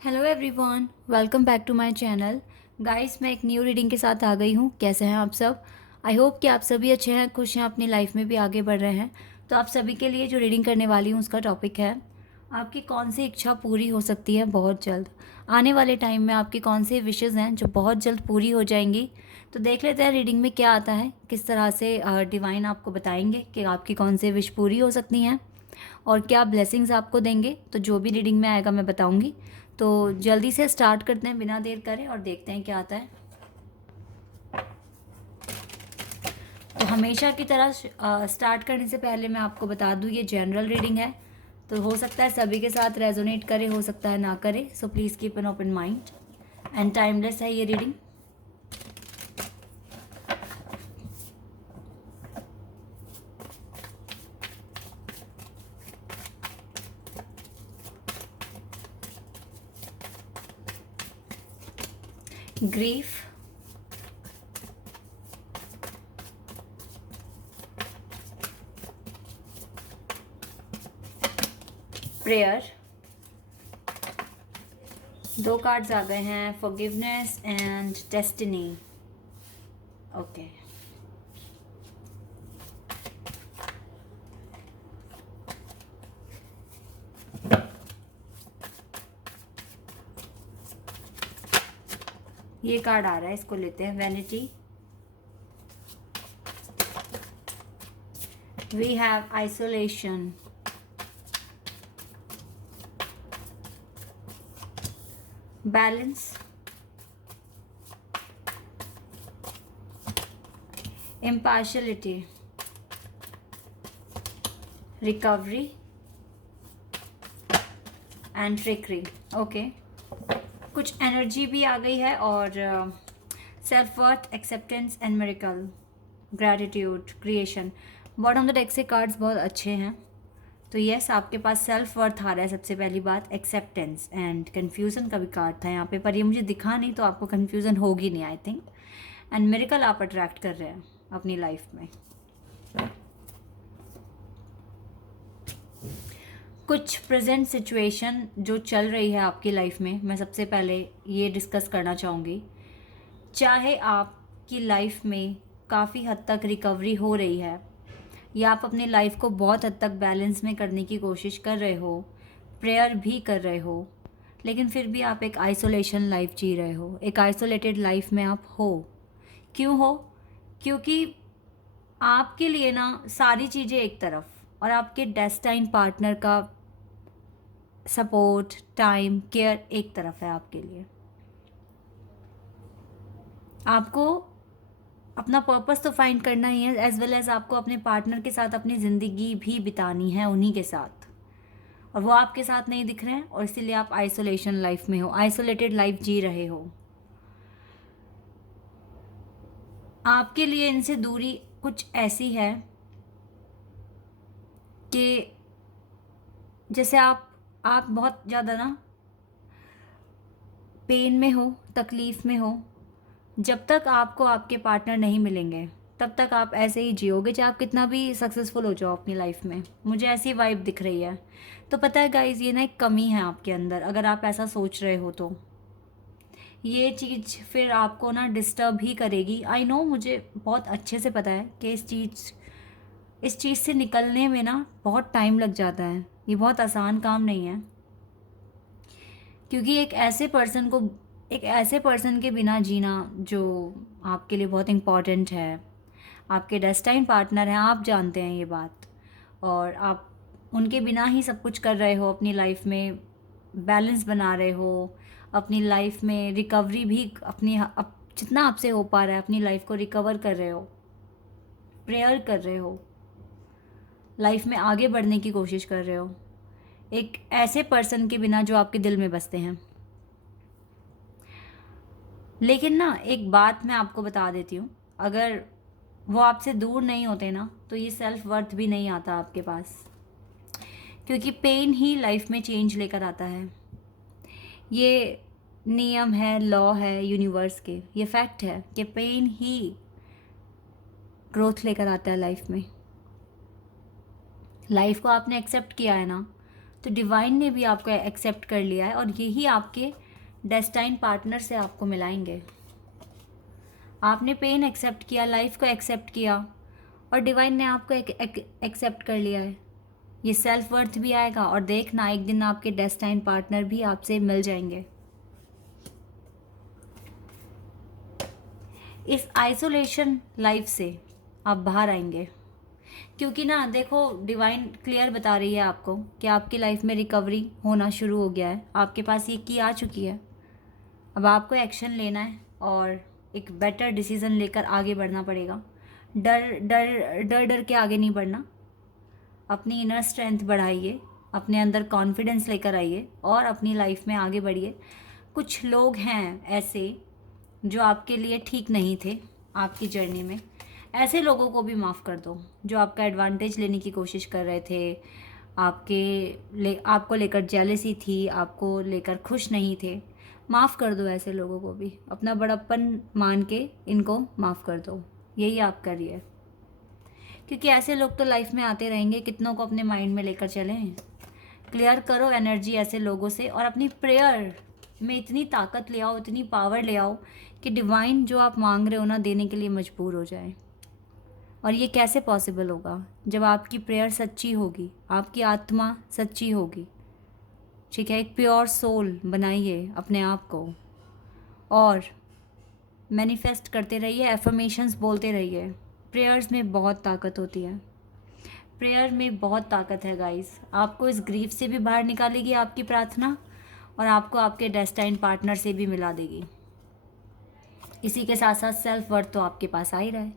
Hello everyone, welcome back to my channel. Guys, मैं एक new reading के साथ आ गई हूँ। कैसे हैं आप सब? आई होप कि आप सभी अच्छे हैं, खुश हैं, अपनी लाइफ में भी आगे बढ़ रहे हैं। तो आप सभी के लिए जो रीडिंग करने वाली हूँ उसका टॉपिक है आपकी कौन सी इच्छा पूरी हो सकती है बहुत जल्द। आने वाले टाइम में आपकी कौन सी विशेज़ हैं जो बहुत जल्द पूरी हो जाएंगी। तो देख लेते हैं रीडिंग में क्या आता है, किस तरह से डिवाइन आपको बताएंगे कि आपकी कौन सी विश पूरी हो सकती हैं और क्या ब्लेसिंग्स आपको देंगे। तो जो भी रीडिंग में आएगा मैं बताऊंगी। तो जल्दी से स्टार्ट करते हैं बिना देर करे और देखते हैं क्या आता है। तो हमेशा की तरह स्टार्ट करने से पहले मैं आपको बता दूं ये जनरल रीडिंग है। तो हो सकता है सभी के साथ रेजोनेट करे, हो सकता है ना करे। So please keep an open mind and timeless है ये रीडिंग। ग्रीफ, प्रेयर, दो कार्ड्स आ गए हैं, फॉरगिवनेस एंड डेस्टिनी। ओके, ये कार्ड आ रहा है, इसको लेते हैं। Vanity, we have isolation, balance, impartiality, recovery and trickery. Okay, कुछ एनर्जी भी आ गई है और self worth, acceptance and miracle, gratitude, creation. Bottom of the deck से कार्ड्स बहुत अच्छे हैं। तो यस, आपके पास सेल्फ वर्थ आ रहा है सबसे पहली बात, एक्सेप्टेंस एंड कन्फ्यूज़न का भी कार्ड था यहाँ पे, पर ये मुझे दिखा नहीं तो आपको कन्फ्यूज़न होगी नहीं आई थिंक। एंड मिरेकल आप अट्रैक्ट कर रहे हैं अपनी लाइफ में। कुछ प्रेजेंट सिचुएशन जो चल रही है आपकी लाइफ में, मैं सबसे पहले ये डिस्कस करना चाहूँगी। चाहे आपकी लाइफ में काफ़ी हद तक रिकवरी हो रही है या आप अपनी लाइफ को बहुत हद तक बैलेंस में करने की कोशिश कर रहे हो, प्रेयर भी कर रहे हो, लेकिन फिर भी आप एक आइसोलेशन लाइफ जी रहे हो, एक आइसोलेटेड लाइफ में आप हो। क्यों हो? क्योंकि आपके लिए ना सारी चीज़ें एक तरफ और आपके डेस्टाइन पार्टनर का सपोर्ट, टाइम, केयर एक तरफ है आपके लिए। आपको अपना पर्पस तो फाइंड करना ही है, एज वेल एज आपको अपने पार्टनर के साथ अपनी ज़िंदगी भी बितानी है उन्हीं के साथ, और वो आपके साथ नहीं दिख रहे हैं और इसीलिए आप आइसोलेशन लाइफ में हो, आइसोलेटेड लाइफ जी रहे हो। आपके लिए इनसे दूरी कुछ ऐसी है कि जैसे आप बहुत ज़्यादा ना पेन में हो, तकलीफ़ में हो। जब तक आपको आपके पार्टनर नहीं मिलेंगे तब तक आप ऐसे ही जियोगे, चाहे आप कितना भी सक्सेसफुल हो जाओ अपनी लाइफ में। मुझे ऐसी वाइब दिख रही है। तो पता है गाइज, ये ना एक कमी है आपके अंदर, अगर आप ऐसा सोच रहे हो तो ये चीज़ फिर आपको ना डिस्टर्ब ही करेगी। आई नो, मुझे बहुत अच्छे से पता है कि इस चीज़ से निकलने में ना बहुत टाइम लग जाता है। ये बहुत आसान काम नहीं है, क्योंकि एक ऐसे पर्सन के बिना जीना जो आपके लिए बहुत इम्पॉर्टेंट है, आपके डेस्टाइन पार्टनर हैं, आप जानते हैं ये बात, और आप उनके बिना ही सब कुछ कर रहे हो अपनी लाइफ में, बैलेंस बना रहे हो अपनी लाइफ में, रिकवरी भी जितना आपसे हो पा रहा है अपनी लाइफ को रिकवर कर रहे हो, प्रेयर कर रहे हो, लाइफ में आगे बढ़ने की कोशिश कर रहे हो, एक ऐसे पर्सन के बिना जो आपके दिल में बसते हैं। लेकिन ना एक बात मैं आपको बता देती हूँ, अगर वो आपसे दूर नहीं होते ना तो ये सेल्फ वर्थ भी नहीं आता आपके पास, क्योंकि पेन ही लाइफ में चेंज लेकर आता है। ये नियम है, लॉ है यूनिवर्स के, ये फैक्ट है कि पेन ही ग्रोथ लेकर आता है लाइफ में। लाइफ को आपने एक्सेप्ट किया है ना, तो डिवाइन ने भी आपको एक्सेप्ट कर लिया है और यही आपके डेस्टाइन पार्टनर से आपको मिलाएंगे। आपने पेन एक्सेप्ट किया, लाइफ को एक्सेप्ट किया और डिवाइन ने आपको एक्सेप्ट कर लिया है। ये सेल्फ वर्थ भी आएगा और देखना एक दिन आपके डेस्टाइन पार्टनर भी आपसे मिल जाएंगे। इस आइसोलेशन लाइफ से आप बाहर आएंगे, क्योंकि ना देखो डिवाइन क्लियर बता रही है आपको कि आपकी लाइफ में रिकवरी होना शुरू हो गया है, आपके पास ये की आ चुकी है। अब आपको एक्शन लेना है और एक बेटर डिसीज़न लेकर आगे बढ़ना पड़ेगा। डर डर डर डर के आगे नहीं बढ़ना। अपनी इनर स्ट्रेंथ बढ़ाइए, अपने अंदर कॉन्फिडेंस लेकर आइए और अपनी लाइफ में आगे बढ़िए। कुछ लोग हैं ऐसे जो आपके लिए ठीक नहीं थे आपकी जर्नी में, ऐसे लोगों को भी माफ़ कर दो जो आपका एडवांटेज लेने की कोशिश कर रहे थे, आपको लेकर जेलसी थी, आपको लेकर खुश नहीं थे। माफ़ कर दो ऐसे लोगों को भी, अपना बड़प्पन मान के इनको माफ़ कर दो। यही आप करिए, क्योंकि ऐसे लोग तो लाइफ में आते रहेंगे। कितनों को अपने माइंड में लेकर चलें। क्लियर करो एनर्जी ऐसे लोगों से और अपनी प्रेयर में इतनी ताकत ले आओ, इतनी पावर ले आओ कि डिवाइन जो आप मांग रहे हो ना देने के लिए मजबूर हो जाए। और ये कैसे पॉसिबल होगा? जब आपकी प्रेयर सच्ची होगी, आपकी आत्मा सच्ची होगी। ठीक है, एक प्योर सोल बनाइए अपने आप को और मैनिफेस्ट करते रहिए, एफर्मेशंस बोलते रहिए। प्रेयर्स में बहुत ताकत होती है, प्रेयर में बहुत ताकत है गाइस। आपको इस ग्रीफ से भी बाहर निकालेगी आपकी प्रार्थना और आपको आपके डेस्टाइन पार्टनर से भी मिला देगी। इसी के साथ साथ सेल्फ वर्थ तो आपके पास आ ही रहा है।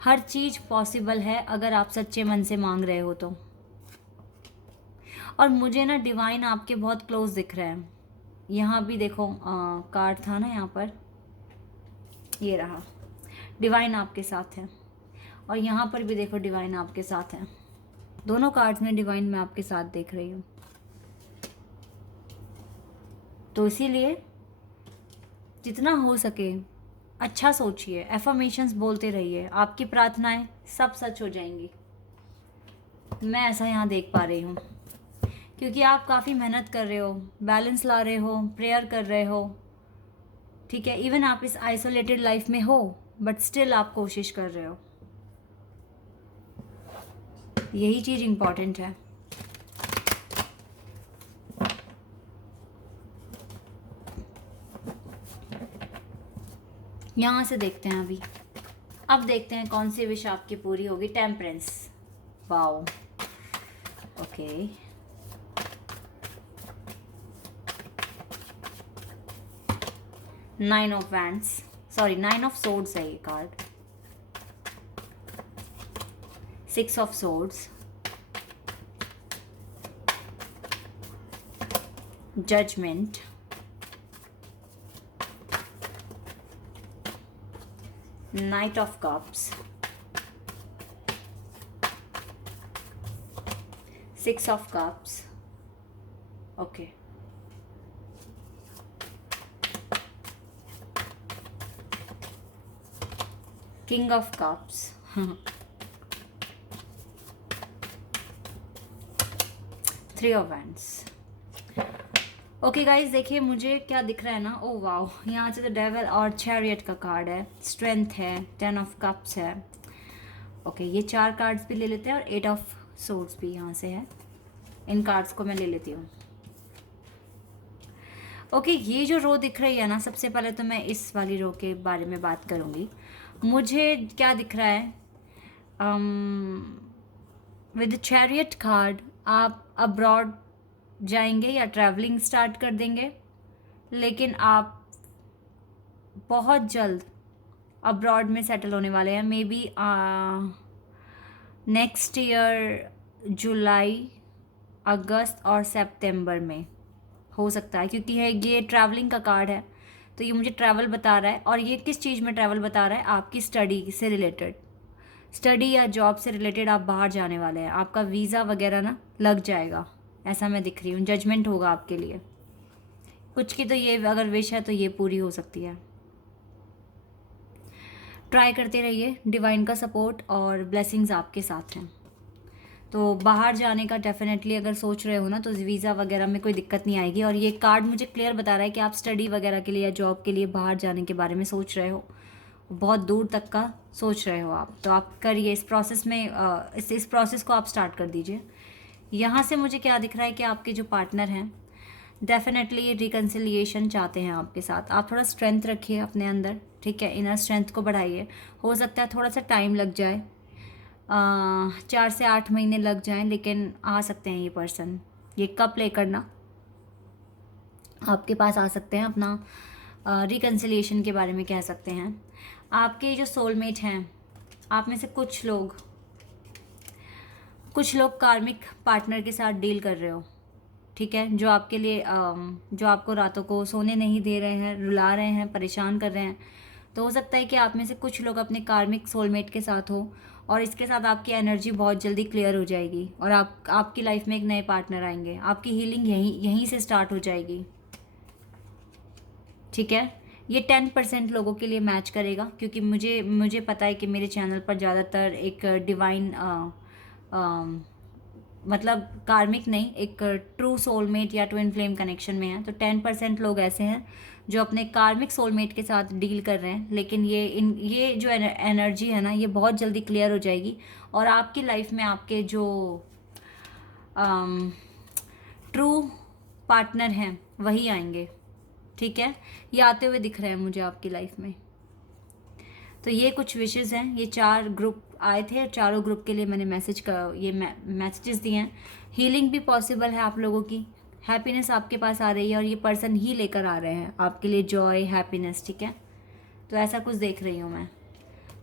हर चीज़ पॉसिबल है अगर आप सच्चे मन से मांग रहे हो तो। और मुझे ना डिवाइन आपके बहुत क्लोज दिख रहे हैं। यहाँ भी देखो कार्ड था ना, यहाँ पर ये रहा, डिवाइन आपके साथ है। और यहाँ पर भी देखो डिवाइन आपके साथ है। दोनों कार्ड्स में डिवाइन मैं आपके साथ देख रही हूँ। तो इसीलिए जितना हो सके अच्छा सोचिए, एफर्मेशंस बोलते रहिए, आपकी प्रार्थनाएं सब सच हो जाएंगी। मैं ऐसा यहाँ देख पा रही हूँ, क्योंकि आप काफ़ी मेहनत कर रहे हो, बैलेंस ला रहे हो, प्रेयर कर रहे हो। ठीक है, इवन आप इस आइसोलेटेड लाइफ में हो बट स्टिल आप कोशिश कर रहे हो। यही चीज़ इम्पॉर्टेंट है। यहाँ से देखते हैं अब देखते हैं कौन सी विश आपकी पूरी होगी। Temperance, wow, okay. Nine of wands, sorry 9 of swords है ये card. 6 of swords, judgement, knight of cups, 6 of cups, okay. King of cups, three of wands. Okay guys, देखिए मुझे क्या दिख रहा है ना, ओ वाओ, यहाँ से तो डेविल और चैरियट का कार्ड है, स्ट्रेंथ है, 10 ऑफ कप्स है। ओके, ये 4 कार्ड्स भी ले लेते हैं और 8 ऑफ सोर्ड्स भी यहाँ से है। इन कार्ड्स को मैं ले लेती हूँ। ओके, ये जो रो दिख रही है ना, सबसे पहले तो मैं इस वाली रो के बारे में बात करूँगी। मुझे क्या दिख रहा है, विद चैरियट कार्ड आप अब्रॉड जाएंगे या ट्रैवलिंग स्टार्ट कर देंगे, लेकिन आप बहुत जल्द अब्रॉड में सेटल होने वाले हैं। मे बी नेक्स्ट ईयर जुलाई, अगस्त और सितंबर में हो सकता है, क्योंकि है ये ट्रैवलिंग का कार्ड है तो ये मुझे ट्रैवल बता रहा है। और ये किस चीज़ में ट्रैवल बता रहा है? आपकी स्टडी से रिलेटेड, स्टडी या जॉब से रिलेटेड आप बाहर जाने वाले हैं। आपका वीज़ा वगैरह ना लग जाएगा, ऐसा मैं दिख रही हूँ। जजमेंट होगा आपके लिए। कुछ की तो ये अगर विश है तो ये पूरी हो सकती है। ट्राई करते रहिए, डिवाइन का सपोर्ट और ब्लेसिंग्स आपके साथ हैं। तो बाहर जाने का डेफिनेटली अगर सोच रहे हो ना तो वीज़ा वगैरह में कोई दिक्कत नहीं आएगी। और ये कार्ड मुझे क्लियर बता रहा है कि आप स्टडी वगैरह के लिए या जॉब के लिए बाहर जाने के बारे में सोच रहे हो, बहुत दूर तक का सोच रहे हो आप, तो आप करिए इस प्रोसेस में, इस प्रोसेस को आप स्टार्ट कर दीजिए। यहाँ से मुझे क्या दिख रहा है कि आपके जो पार्टनर हैं डेफिनेटली रिकन्सिलिएशन चाहते हैं आपके साथ। आप थोड़ा स्ट्रेंथ रखिए अपने अंदर, ठीक है, इनर स्ट्रेंथ को बढ़ाइए। हो सकता है थोड़ा सा टाइम लग जाए, 4 से 8 महीने लग जाएं, लेकिन आ सकते हैं ये पर्सन। ये कप लेकर ना आपके पास आ सकते हैं, अपना रिकन्सिलिएशन के बारे में कह सकते हैं। आपके जो सोलमेट हैं, आप में से कुछ लोग कार्मिक पार्टनर के साथ डील कर रहे हो, ठीक है, जो आपके लिए जो आपको रातों को सोने नहीं दे रहे हैं, रुला रहे हैं, परेशान कर रहे हैं। तो हो सकता है कि आप में से कुछ लोग अपने कार्मिक सोलमेट के साथ हो और इसके साथ आपकी एनर्जी बहुत जल्दी क्लियर हो जाएगी और आपकी लाइफ में एक नए पार्टनर आएंगे। आपकी हीलिंग यहीं से स्टार्ट हो जाएगी, ठीक है। ये 10% लोगों के लिए मैच करेगा, क्योंकि मुझे पता है कि मेरे चैनल पर ज़्यादातर एक डिवाइन मतलब कार्मिक नहीं, एक ट्रू सोलमेट या ट्विन फ्लेम कनेक्शन में है। तो 10% लोग ऐसे हैं जो अपने कार्मिक सोलमेट के साथ डील कर रहे हैं, लेकिन ये जो एनर्जी है ना, ये बहुत जल्दी क्लियर हो जाएगी और आपकी लाइफ में आपके जो ट्रू पार्टनर हैं वही आएंगे, ठीक है। ये आते हुए दिख रहे हैं मुझे आपकी लाइफ में। तो ये कुछ विशेज़ हैं। ये 4 ग्रुप आए थे, चारों ग्रुप के लिए मैंने मैसेजेस दिए हैं। हीलिंग भी पॉसिबल है आप लोगों की, हैप्पीनेस आपके पास आ रही है और ये पर्सन ही लेकर आ रहे हैं आपके लिए जॉय, हैप्पीनेस, ठीक है। तो ऐसा कुछ देख रही हूँ मैं।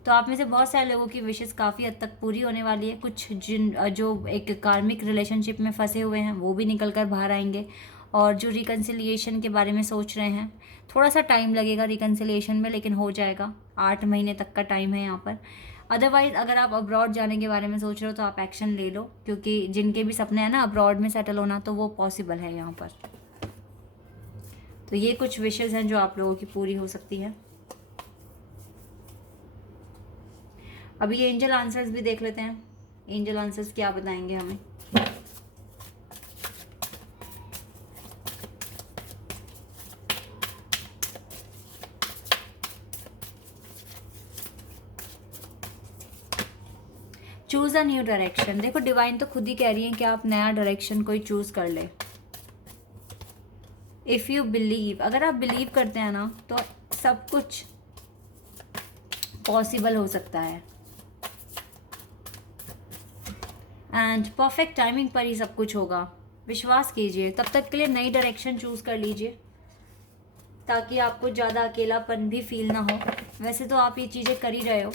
तो आप में से बहुत सारे लोगों की विशेस काफ़ी हद तक पूरी होने वाली है। कुछ जो एक कार्मिक रिलेशनशिप में फंसे हुए हैं वो भी निकल कर बाहर आएंगे, और जो रिकन्सिलिएशन के बारे में सोच रहे हैं, थोड़ा सा टाइम लगेगा रिकन्सिलिएशन में, लेकिन हो जाएगा। 8 महीने तक का टाइम है यहाँ पर। अदरवाइज़ अगर आप अब्रॉड जाने के बारे में सोच रहे हो तो आप एक्शन ले लो, क्योंकि जिनके भी सपने हैं ना अब्रॉड में सेटल होना, तो वो पॉसिबल है यहाँ पर। तो ये कुछ विशेस हैं जो आप लोगों की पूरी हो सकती है। अभी ये एंजल आंसर्स भी देख लेते हैं, एंजल आंसर्स क्या बताएंगे हमें। Choose a new direction. देखो डिवाइन तो खुद ही कह रही है कि आप नया डायरेक्शन कोई चूज कर ले। इफ़ यू बिलीव, अगर आप बिलीव करते हैं ना तो सब कुछ पॉसिबल हो सकता है, एंड परफेक्ट टाइमिंग पर ही सब कुछ होगा। विश्वास कीजिए। तब तक के लिए नई डायरेक्शन चूज कर लीजिए ताकि आपको ज़्यादा अकेलापन भी फील ना हो। वैसे तो आप ये चीज़ें कर ही रहे हो,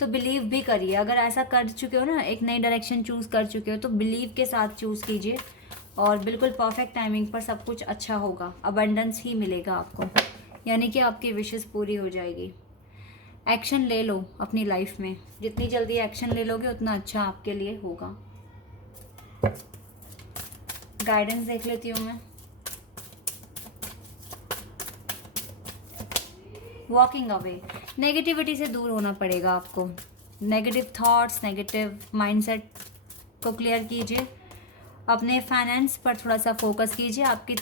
तो बिलीव भी करिए। अगर ऐसा कर चुके हो ना, एक नई डायरेक्शन चूज़ कर चुके हो, तो बिलीव के साथ चूज़ कीजिए और बिल्कुल परफेक्ट टाइमिंग पर सब कुछ अच्छा होगा। अबंडेंस ही मिलेगा आपको, यानी कि आपकी विशेस पूरी हो जाएगी। एक्शन ले लो अपनी लाइफ में, जितनी जल्दी एक्शन ले लोगे उतना अच्छा आपके लिए होगा। गाइडेंस देख लेती हूँ मैं। वॉकिंग अवे, नेगेटिविटी से दूर होना पड़ेगा आपको। नेगेटिव थॉट्स, नेगेटिव माइंडसेट को क्लियर कीजिए। अपने फाइनेंस पर थोड़ा सा फोकस कीजिए। आपकी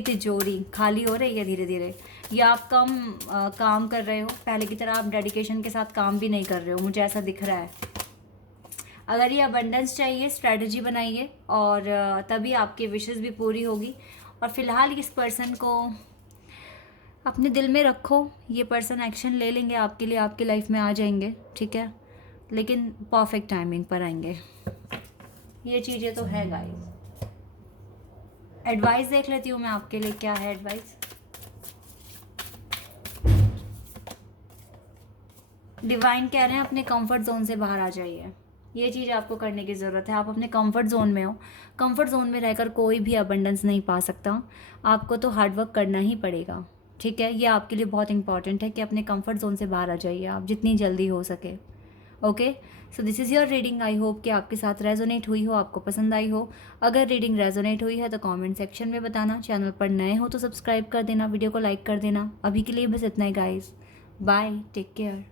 तिजोरी खाली हो रही है धीरे धीरे, या आप कम काम कर रहे हो, पहले की तरह आप डेडिकेशन के साथ काम भी नहीं कर रहे हो, मुझे ऐसा दिख रहा है। अगर ये अबंडेंस चाहिए, स्ट्रेटजी बनाइए और तभी आपकी विशेस भी पूरी होगी। और फिलहाल इस पर्सन को अपने दिल में रखो, ये पर्सन एक्शन ले लेंगे आपके लिए, आपकी लाइफ में आ जाएंगे, ठीक है, लेकिन परफेक्ट टाइमिंग पर आएंगे। ये चीज़ें तो है गाइस। एडवाइस देख लेती हूँ मैं आपके लिए, क्या है एडवाइस। डिवाइन कह रहे हैं अपने कंफर्ट जोन से बाहर आ जाइए। ये चीज़ आपको करने की ज़रूरत है। आप अपने कंफर्ट जोन में हो, कंफर्ट जोन में रहकर कोई भी अबंडेंस नहीं पा सकता। आपको तो हार्डवर्क करना ही पड़ेगा, ठीक है। ये आपके लिए बहुत इंपॉर्टेंट है कि अपने कंफर्ट जोन से बाहर आ जाइए आप, जितनी जल्दी हो सके। Okay, so this is your reading. I hope कि आपके साथ रेजोनेट हुई हो, आपको पसंद आई हो। अगर रीडिंग रेजोनेट हुई है तो कमेंट सेक्शन में बताना। चैनल पर नए हो तो सब्सक्राइब कर देना, वीडियो को लाइक कर देना। अभी के लिए बस इतना ही गाइस, बाय, टेक केयर।